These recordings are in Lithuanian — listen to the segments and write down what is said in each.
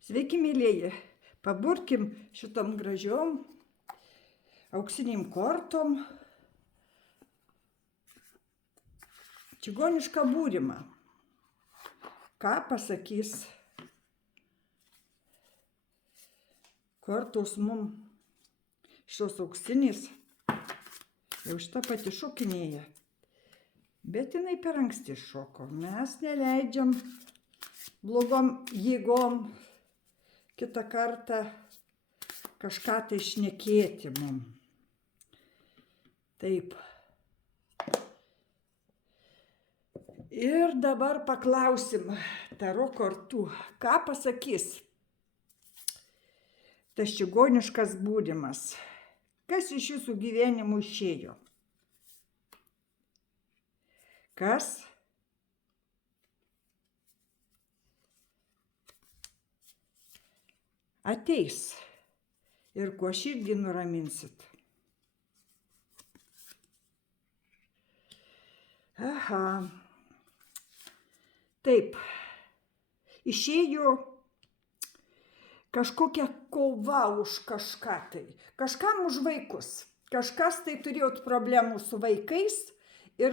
Sveiki, mėlyjeji. Paburkim šitom gražiom auksiniam kortom čigonišką būrimą. Ką pasakys kortos mum šios auksinės. Jau šita pati šokinėja. Bet jinai per anksti šoko. Mes neleidžiam blogom jėgom kitą kartą kažką tai šnekėti mum. Taip. Ir dabar paklausim taro kortų, ką pasakys tas čigoniškas būrimas. Kas iš jūsų gyvenimų išėjo? Kas? Ateis ir kuo širdį nuraminsit. Aha. Taip. Išėjo kažkokia kova už kažką tai. Kažkam už vaikus. Kažkas tai turėjot problemų su vaikais ir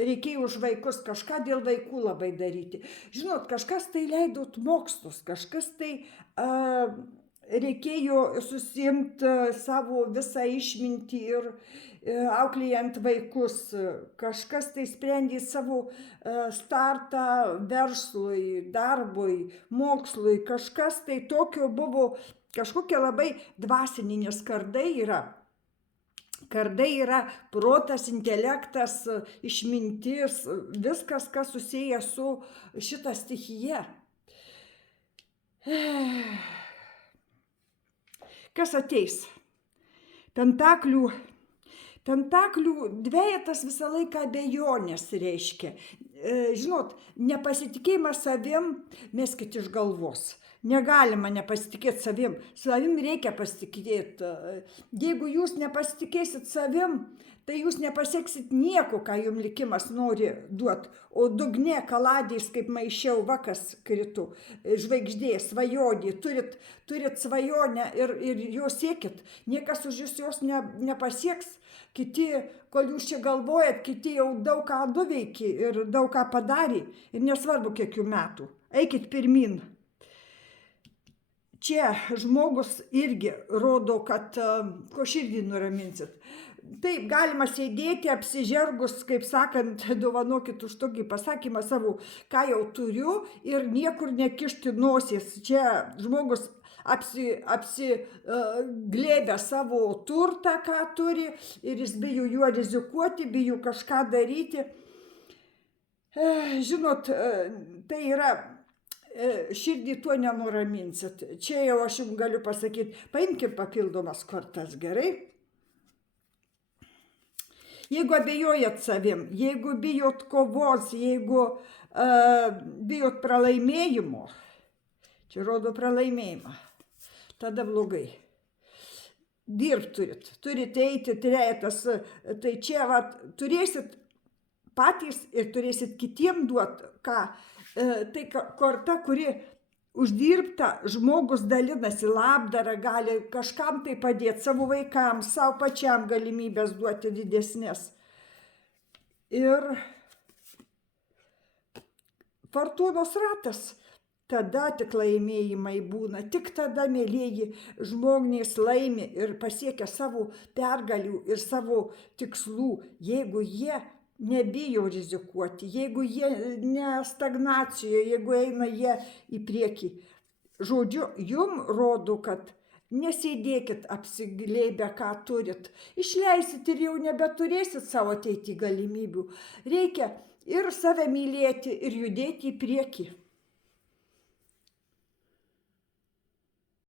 reikėjo už vaikus kažką dėl vaikų labai daryti. Žinot, kažkas tai leidot mokslus, kažkas tai reikėjo susiimti savo visą išmintį ir auklėjant vaikus. Kažkas tai sprendė savo startą verslui, darbui, mokslui. Kažkas tai tokio buvo, kažkokia labai dvasinė, nes kardai yra. Kardai yra protas, intelektas, išmintis, viskas, kas susiję su šita stichija. Kas ateis? Pentaklių dvejetas visą laiką abejonės reiškia. Žinot, nepasitikėjimas savim meskit iš galvos. Negalima nepasitikėti savim. Savim reikia pasitikėti. Jeigu jūs nepasitikėsit savim, tai jūs nepasieksit nieko, ką jums likimas nori duoti. O dugne kaladės, kaip maišiau, vakas kritu, žvaigždė, svajodė, turit svajonę ir jos siekit. Niekas už jūs jos nepasieks. Kiti, kol jūs čia galvojat, kiti jau daug ką nuveikė ir daug ką padarė. Ir nesvarbu, kiek jų metų. Eikit pirmin. Čia žmogus irgi rodo, kad ko širdį nuraminsit. Taip, galima sėdėti apsižergus, kaip sakant, dovanokit už tokį pasakymą savo, ką jau turiu ir niekur nekišti nosies. Čia žmogus apsiglėbė savo turtą, ką turi ir jis bijo juo rizikuoti, bijo kažką daryti. Žinot, tai yra... Širdį tuo nenuraminsit. Čia jau aš jums galiu pasakyti, paimkim papildomas kortas, gerai? Jeigu abejojat savim, jeigu bijot kovos, jeigu bijot pralaimėjimo, čia rodo pralaimėjimą, tada blogai. Dirbt turit eiti, trejetas, tai čia turėsit patys ir turėsit kitiem duot, ką. Tai korta, kuri uždirbta, žmogus dalinasi labdarą, gali kažkam tai padėti, savo vaikams, savo pačiam galimybės duoti didesnės. Ir fortūnos ratas, tada tik laimėjimai būna, tik tada, mėlyjeji, žmonės laimi ir pasiekia savo pergalių ir savo tikslų, jeigu jie nebijo rizikuoti, jeigu jie ne stagnacijoje, jeigu eina jie į priekį. Žodžiu, jum rodo, kad nesėdėkit apsiglėbę, ką turit. Išleisit ir jau nebeturėsit savo ateity galimybių. Reikia ir save mylėti, ir judėti į priekį.